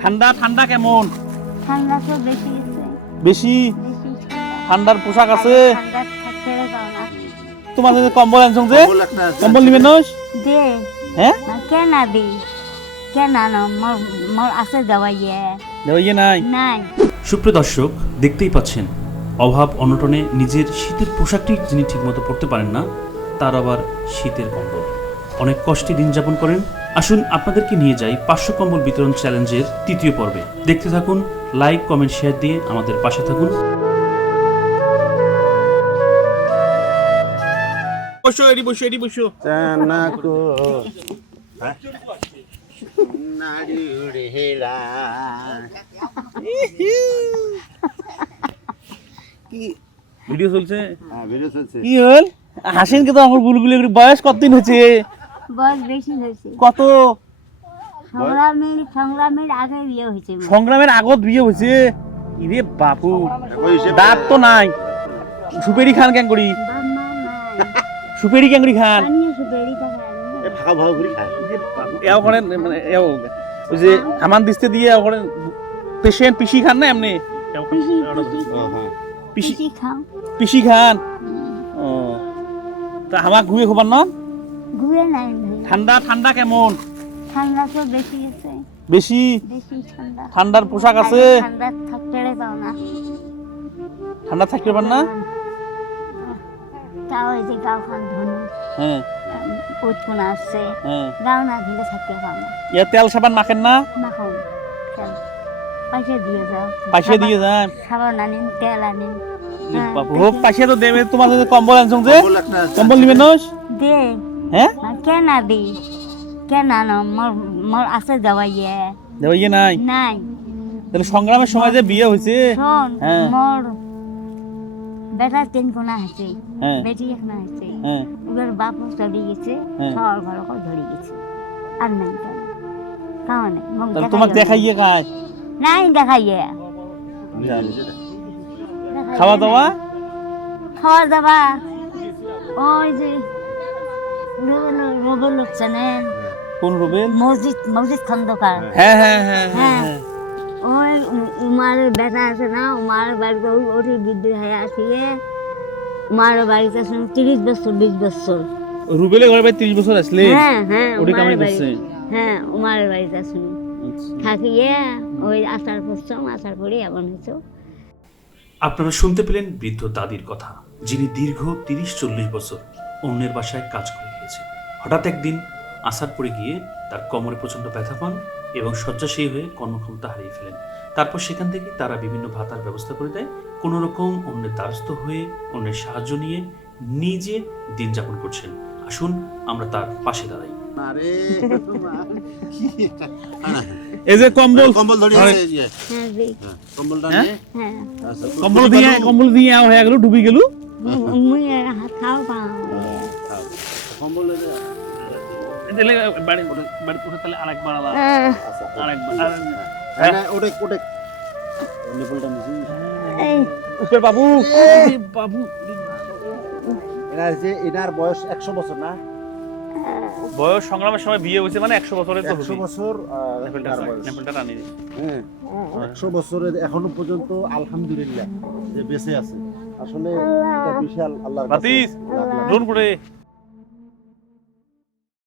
ঠান্ডা ঠান্ডা কেমন? ঠান্ডা তো বেশি আছে, বেশি? বেশি ঠান্ডা। ঠান্ডার পোশাক আছে? ঠান্ডা থাকতে পাও না। তোমার জন্য কম্বল আনছো যে? কম্বল নিবেন না? দে হ্যাঁ, কেন দি কেন না মোর মোর আছে দেওয়াইয়ে দেওয়াইয়ে নাই? নাই। সুপ্রিয় দর্শক, দেখতেই পাচ্ছেন অভাব অনটনে নিজের শীতের পোশাকটি যিনি ঠিকমতো পরতে পারেন না, তার আবার শীতের কম্বল। অনেক কষ্টে দিন যাপন করেন। আসুন আপনাদেরকে নিয়ে যাই 500 কম্বল বিতরণ চ্যালেঞ্জের 3য় পর্বে। দেখতে থাকুন, লাইক কমেন্ট শেয়ার দিয়ে আমাদের পাশে থাকুন। বসো, এডি বসো, এডি বসো। চানাকো নাড়ি উড়ে হেলা ভিডিও চলছে? ভিডিও চলছে। কি হল? হাসেন কে তো আমার গুলগুলি করে। বয়স কতদিন হয়েছে? বয়স বেশি হয়েছে। কত? সংগ্রামের আগে বিয়ে হয়েছে মোর। সংগ্রামের আগত বিয়ে হয়েছে? ইরে বাপু, ওই হিসেবে দাঁত তো নাই। সুপেরি খান কেন করি? বাপ মা নাই। সুপেরি কেন করি খান? আমিও সুপেরি খাই। ফাঁকা ভাগ করে খায়। এও করেন মানে এও ওই যে হামান দিস্তে দিয়ে এও করেন পেশেন্ট পিসি খান না এমনি? পিসি পিসি খাও। পিসি খান? ও, তা হামা ঘুরে খবর না? ঘুরে নাই। ঠান্ডা ঠান্ডা কেমন? ঠান্ডা তো বেশি আছে, বেশি? বেশি ঠান্ডা। ঠান্ডার পোশাক আছে? ঠান্ডা থাকতে পাও না। ঠান্ডা থাকতে পার না? তাও এই যে গাও খান ধনু হ্যাঁ উৎপন্ন আসছে, হ্যাঁ। গাও না দিলে থাকতে পাও না। ইয়া তেল সাবান মাখেন না? মাখন পয়সা দিয়ে যাও। পয়সা দিয়ে যান? সাবান আনিন, তেল আনিন। বাপু হোক, পয়সা তো দেবে। তোমার জন্য কম্বল আনছো যে? কম্বল একটা কম্বল নিবেন না? দে হ্যাঁ, কেন দি কেন না মোর মোর আছে দেওয়াইয়ে দেওয়াইয়ে নাই? নাই। তাহলে সংগ্রামের সময় যে বিয়ে হয়েছে? শোন হ্যাঁ। মোর বেটা 3 কোনা আছে, হ্যাঁ বেটি 1 না আছে। হ্যাঁ। ওদের বাপ চলে গেছে, হ্যাঁ। সর ঘর করে ধরে গেছে। আর নাই কেন কারণ তাহলে তোমাকে দেখাইয়ে খায়? নাই দেখাইয়ে। খাওয়া দাওয়া? খাওয়া দাওয়া ওই যে রোবেল লোক জানেন, কোন রুবেল? মসজিদ খন্দকার। হ্যাঁ হ্যাঁ হ্যাঁ হ্যাঁ হ্যাঁ। ওই উমার বেটা আছে না, উমার বাড়িতে ওটি বিদ্যুৎ হয়ে আসিয়ে উমার বাড়িতে শুনে 30 বছর 20 বছর। রুবেলে ঘরে ভাই 30 বছর আসলে? হ্যাঁ হ্যাঁ ওটি উমার কামাই বাড়ি, করছে? হ্যাঁ উমার বাড়িতে শুনে থাকিয়ে ওই আসার করছম, আসার পরে এমন হয়েছে। আপনারা শুনতে পেলেন বৃদ্ধ দাদির কথা, যিনি দীর্ঘ 30-40 বছর অন্যের বাসায় কাজ করে গিয়েছেন। হঠাৎ একদিন আসার পরে গিয়ে তার কোমরে প্রচণ্ড ব্যথা পান এবং শয্যাশায়ী হয়ে কর্মক্ষমতা হারিয়ে ফেলেন। তারপর সেখান থেকে তারা বিভিন্ন ভাতার ব্যবস্থা করে দেয়। কোনো রকম অন্যের দ্বারস্থ হয়ে অন্যের সাহায্য নিয়ে নিজে দিন যাপন করছেন। আসুন আমরা তার পাশে দাঁড়াই। আরে এই যে কম্বল, কম্বল ধরে আছে এই যে। হ্যাঁ জি, কম্বলটা হ্যাঁ? নিয়ে হ্যাঁ আচ্ছা, কম্বল দিয়ে হয়ে গেল, ডুবি গেল। মুই খাও পাও। কম্বল বাড়ি বাড়ি তাহলে আরেকবার আরেকবার না ওটা ওটা নিপলটা নিছি। এই উপর বাবু, বাবু এনার বয়স 100 বছর না? বয়স সংগ্রামের সময় বিয়ে হয়েছে মানে 100 বছরের তো 100 বছর নেপালটা টানি দিই। হ্যাঁ 100 বছরের এখনো পর্যন্ত আলহামদুলিল্লাহ যে বেঁচে আছে। আসলে এটা বিশাল আল্লাহর কাছে বাতিস লাখ লাখ ড্রোন করে